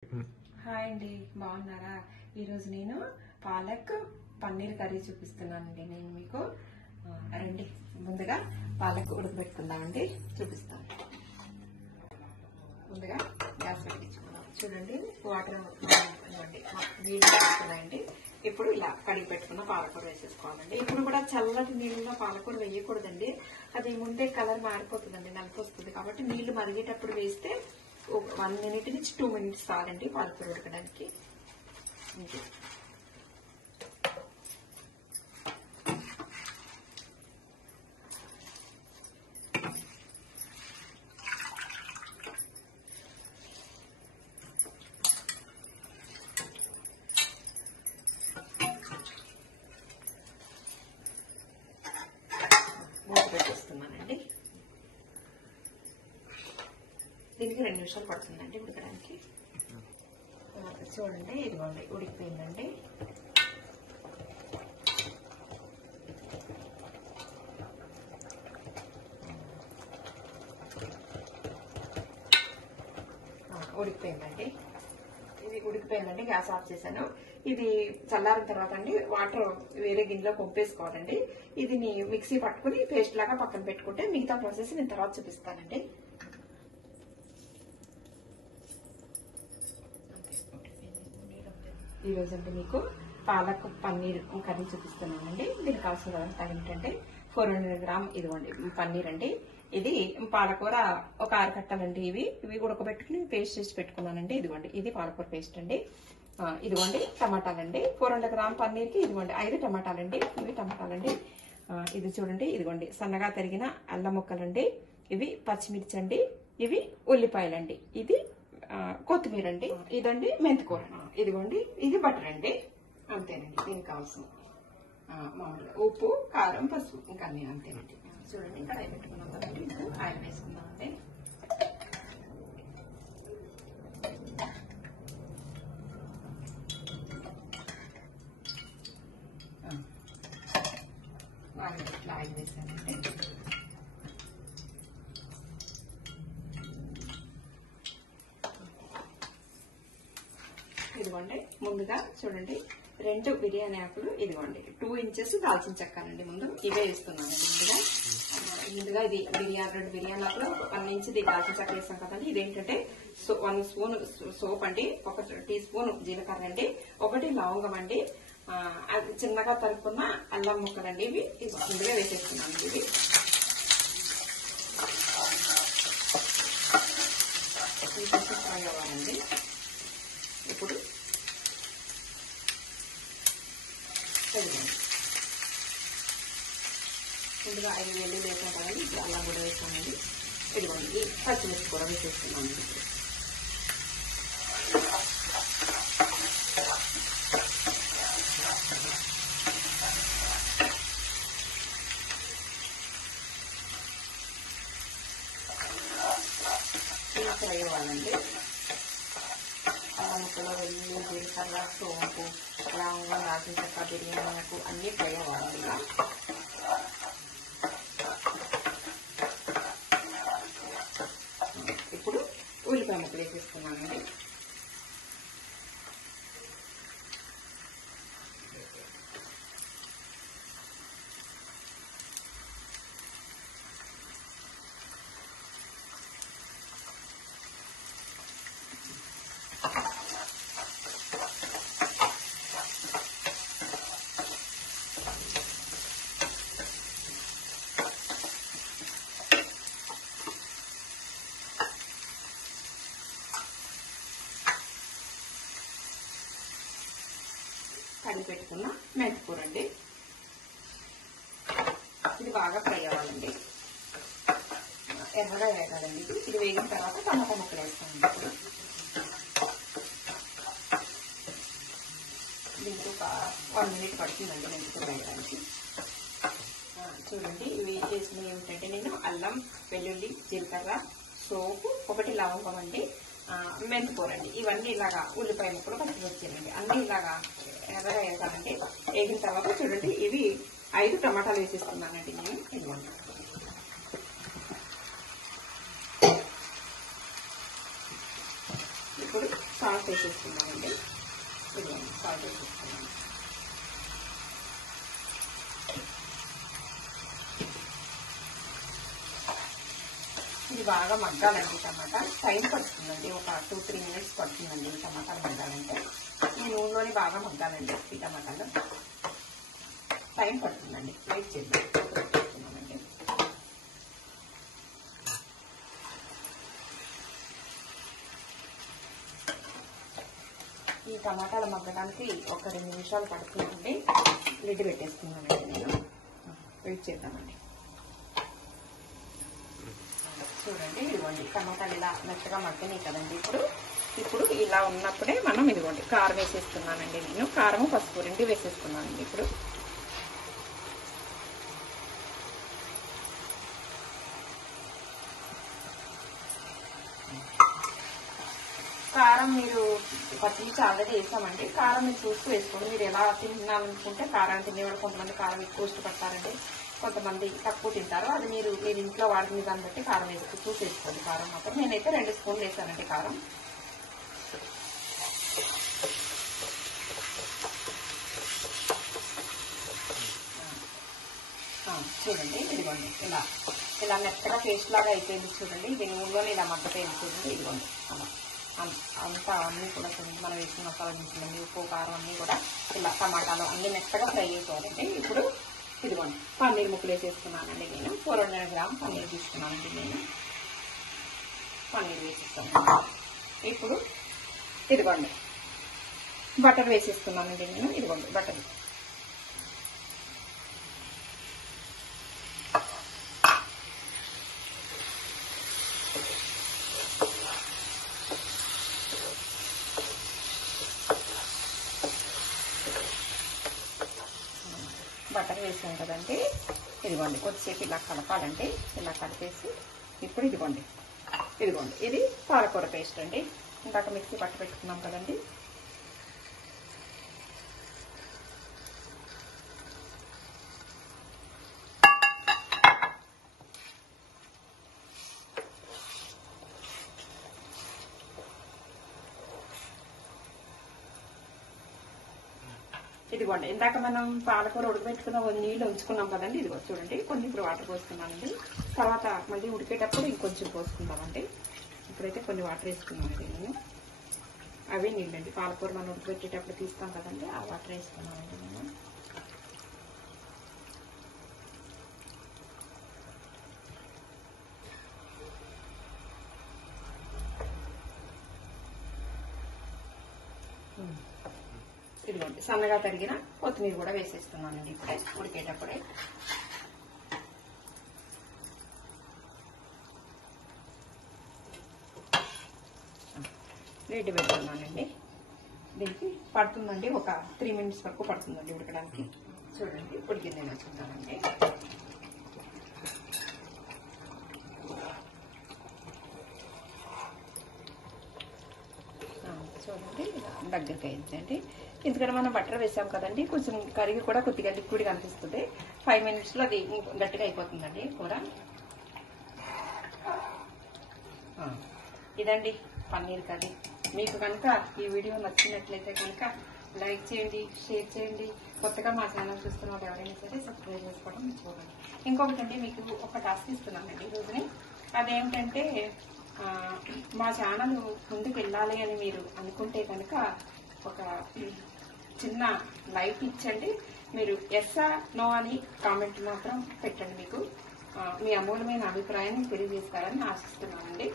Hi అండి, బాగున్నారా? ఈరోజు నేను పాలక్ పన్నీర్ కర్రీ చూపిస్తున్నానండి. నేను మీకు రండి, ముందుగా పాలక్ ఉడకబెట్టుకుందామండి, చూపిస్తాను. ముందుగా గ్యాస్ పెట్టించుకుందాం. చూడండి, వాటర్ నీళ్ళు వేస్తున్నాయండి. ఇప్పుడు ఇలా కడిగి పెట్టుకున్న పాలకూర వేసేసుకోవాలండి. ఇప్పుడు కూడా చల్లటి నీళ్ళలో పాలకూర వేయకూడదండి, అది ముందే కలర్ మారిపోతుందండి, నలుపు వస్తుంది. కాబట్టి నీళ్లు మరిగేటప్పుడు వేస్తే 1 minute నుంచి 2 minutes చాలండి పాలకూర ఉడకడానికి. మూత పెట్టేస్తున్నానండి. దీనికి 2 నిమిషాలు పడుతుందండి ఉడకడానికి. చూడండి, ఇదిగోండి ఉడికిపోయిందండి. ఉడికిపోయిందండి, ఇది ఉడికిపోయిందండి. గ్యాస్ ఆఫ్ చేశాను. ఇది చల్లారిన తర్వాత అండి వాటర్ వేరే గిన్నెలో పంపేసుకోవాలండి. ఇది మిక్సీ పట్టుకుని పేస్ట్ లాగా పక్కన పెట్టుకుంటే మిగతా ప్రాసెస్ నేను తర్వాత చూపిస్తానండి. ఈ రోజు అంటే మీకు పాలక్ పన్నీర్ కర్రీ చూపిస్తున్నానండి. దీనికి కావాల్సిన ఏంటంటే 400 గ్రామ్ ఇదిగోండి పన్నీర్ అండి. ఇది పాలకూర ఒక 6 కట్టలండి. ఇవి ఉడకబెట్టుకుని పేస్ట్ చేసి పెట్టుకున్నానండి. ఇదిగోండి, ఇది పాలకూర పేస్ట్ అండి. ఇదిగోండి టమాటాలండి. 400 గ్రామ్ పన్నీర్ కి ఇదిగోండి 5 టమాటాలండి. ఇవి టమాటాలండి. ఇది చూడండి, ఇదిగోండి సన్నగా తరిగిన అల్లం ముక్కలండి. ఇవి పచ్చిమిర్చి అండి. ఇవి ఉల్లిపాయలండి. ఇది కొత్తిమీర అండి. ఇదండి మెంతికూర. ఇదిగోండి, ఇది బటర్ అండి. అంతేనండి. దీనికి కావాల్సిన మామూలుగా ఉప్పు, కారం, పసుపు, ఇంకా అన్ని అంతేనండి. చూడండి, కడాయి పెట్టుకున్నాం కదండి. ఆయిల్ వేసుకుందామండి. ఆయిల్ వేసానండి. ఇదిగోండి, ముందుగా చూడండి 2 బిర్యానీ ఆకులు. ఇదిగోండి 2 ఇంచెస్ దాల్చిన చెక్కాలండి. ముందు ఇవే వేస్తున్నానండి. ముందుగా ఇది 2 బిర్యానీ ఆకులు, 1 ఇంచ్ దాల్చిన చెక్క వేస్తాం కదండి. ఇదేంటంటే 1 స్పూన్ సోప్ అండి, 1 టీ స్పూన్ జీలకర్ర అండి, 1 లవంగం అండి, అది చిన్నగా తరుపుకున్న అల్లం ముక్కలండి. ఇవి ముందుగా వేసేస్తున్నాను. ఇవి ఫ్రై అవ్వాలండి. ఇప్పుడు ముందుగా 5 వెల్లుల్లి వేసాం కదండి. ఇప్పుడు అల్లం కూడా వేసామండి. ఇదిగోండి పచ్చిమిర్చి కూడా వేసేస్తున్నాను. ఇలా ఫ్రై అవ్వాలండి. అల్లం ముక్కలు, వెల్లుల్లి, జీలకర్ర, సోంపు, లవంగం, దాల్చిన చెక్క, బిర్యానీ ఆకు అన్ని ఫ్రై అవ్వాలి. ఇప్పుడు ఉల్లిపాయ ముక్కలు వేసేస్తున్నానండి. కడిగి పెట్టుకున్న మెంతికూర అండి. ఇది బాగా ఫ్రై అవ్వాలండి, ఎర్రగా వేగాలండి. ఇది వేగిన తర్వాత టమాటా ముక్కలు వేస్తామండి. ఇప్పుడు దీనికి ఒక 1 minute పడుతుందండి మెంతికూర వేయడానికి. చూడండి, ఇవి వేసినవి ఏమిటంటే నేను అల్లం, వెల్లుల్లి, జీలకర్ర, సోపు, 1 లవంగం అండి, మెంతికూర అండి. ఇవన్నీ ఇలాగా ఉల్లిపాయ ముక్కలు పచ్చిమిర్చినండి. అన్ని ఇలాగా ఎర్రగా వేసానండి. వేగిన తర్వాత చూడండి, ఇవి 5 టమాటాలు వేసేస్తున్నానండి నేను. ఇదిగోండి, ఇప్పుడు సాల్ట్ వేసేస్తున్నామండి. ఇదిగోండి సాల్ట్ వేసేస్తున్నాం. ఇది బాగా మగ్గాలండి. టమాటా టైం పడుతుందండి, ఒక 2-3 మినిట్స్ పడుతుందండి ఈ టమాటాలు మగ్గాలంటే. ఈ నూనెలోని బాగా మగ్గాలండి ఈ టమాటాలు, టైం పడుతుందండి. వెయిట్ చేద్దాం. ఈ టమాటాలు మగ్గడానికి ఒక 2 నిమిషాలు పడుతుందండి. లిడ్ పెట్టేస్తున్నానండి నేను. వెయిట్ చేద్దామండి. చూడండి, ఇదిగోండి టమాటాలు ఇలా మెత్తగా మగ్గినాయి కదండి. ఇప్పుడు ఇలా ఉన్నప్పుడే మనం ఇదిగోండి కారం వేసేస్తున్నానండి. నేను కారము పసుపు 2 వేసేస్తున్నానండి. ఇప్పుడు కారం మీరు పచ్చిమిర్చి ఆల్రెడీ వేసామండి. కారం మీరు చూస్తూ వేసుకోండి. మీరు ఎలా తినాలనుకుంటే కారం తినేవాళ్ళు కొంతమంది కారం ఎక్కువ ఇష్టపడతారండి, కొంతమంది తక్కువ తింటారు. అది మీరు ఇంట్లో వాడిన దాన్ని బట్టి కారం చూసి వేసుకోండి. కారం మాత్రం నేనైతే 2 స్పూన్లు వేసానండి కారం. చూడండి, ఇదిగోండి ఇలా మెత్తగా పేస్ట్ లాగా అయిపోయింది చూడండి. ఇది నూనెలోనే ఇలా మగ్గపోయింది చూడండి. ఇదిగోండి అంతా అన్నీ కూడా మనం వేసిన మసాలా దినుసులు, ఉప్పు, కారం అన్నీ కూడా ఇలా టమాటాలు అన్నీ మెత్తగా ఫ్రై చేసుకోవాలండి. ఇప్పుడు ఇదిగోండి పన్నీర్ ముక్కలు వేసేస్తున్నానండి. నేను 400 గ్రామ్ పన్నీర్ తీసుకున్నానండి. నేను పన్నీర్ వేసేస్తాను. ఇప్పుడు ఇదిగోండి బటర్ వేసేస్తున్నానండి. నేను ఇదిగోండి బటర్ వేసాం కదండి. ఇదిగోండి కొద్దిసేపు ఇలా కలపాలండి. ఇలా కలిపేసి ఇప్పుడు ఇదిగోండి ఇది పాలకూర పేస్ట్ అండి. ఇందాక మిక్సీ పట్టు పెట్టుకున్నాం కదండి. ఇదిగోండి ఇందాక మనం పాలకూర ఉడకబెట్టుకున్న నీళ్ళు ఉంచుకున్నాం కదండి. ఇదిగో చూడండి కొన్ని ఇప్పుడు వాటర్ పోసుకున్నామండి. తర్వాత మళ్ళీ ఉడికేటప్పుడు ఇంకొంచెం పోసుకుందామండి. ఇప్పుడైతే కొన్ని వాటర్ వేసుకున్నామండి నేను. అవే నీళ్ళండి, పాలకూర మనం ఉడకబెట్టేటప్పుడు తీస్తాం కదండి, ఆ వాటర్ వేసుకున్నామండి నేను. ఇదిగోండి సన్నగా తరిగిన కొత్తిమీర కూడా వేసేస్తున్నానండి ఇప్పుడే ఉడికేటప్పుడే. రెడీ పెట్టుకున్నానండి. దీనికి పడుతుందండి ఒక 3 మినిట్స్ వరకు పడుతుందండి ఉడకడానికి. చూడండి ఉడికింది చూద్దామండి. చూడండి దగ్గరికి అయిందండి. ఎందుకంటే మనం బటర్ వేసాం కదండి, కొంచెం కరిగి కూడా కొద్దిగా లిక్విడ్గా అనిపిస్తుంది. 5 మినిట్స్లో అది గట్టిగా అయిపోతుందండి కూర. ఇదండి పన్నీర్ కర్రీ. మీకు కనుక ఈ వీడియో నచ్చినట్లయితే కనుక లైక్ చేయండి, షేర్ చేయండి. కొత్తగా మా ఛానల్ చూస్తున్న వాళ్ళు ఎవరైనా సరే సబ్స్క్రైబ్ చేసుకోవడం మర్చిపోకండి. ఇంకొకటండి మీకు ఒక టాస్క్ ఇస్తున్నానండి ఈ రోజుని. అదేంటంటే మా ఛానల్ ముందుకు వెళ్ళాలి అని మీరు అనుకుంటే కనుక ఒక చిన్న లైక్ ఇచ్చండి. మీరు ఎస్ఆ నో అని కామెంట్ మాత్రం పెట్టండి. మీకు మీ అమూల్యమైన అభిప్రాయాన్ని తెలియజేస్తారని ఆశిస్తున్నానండి.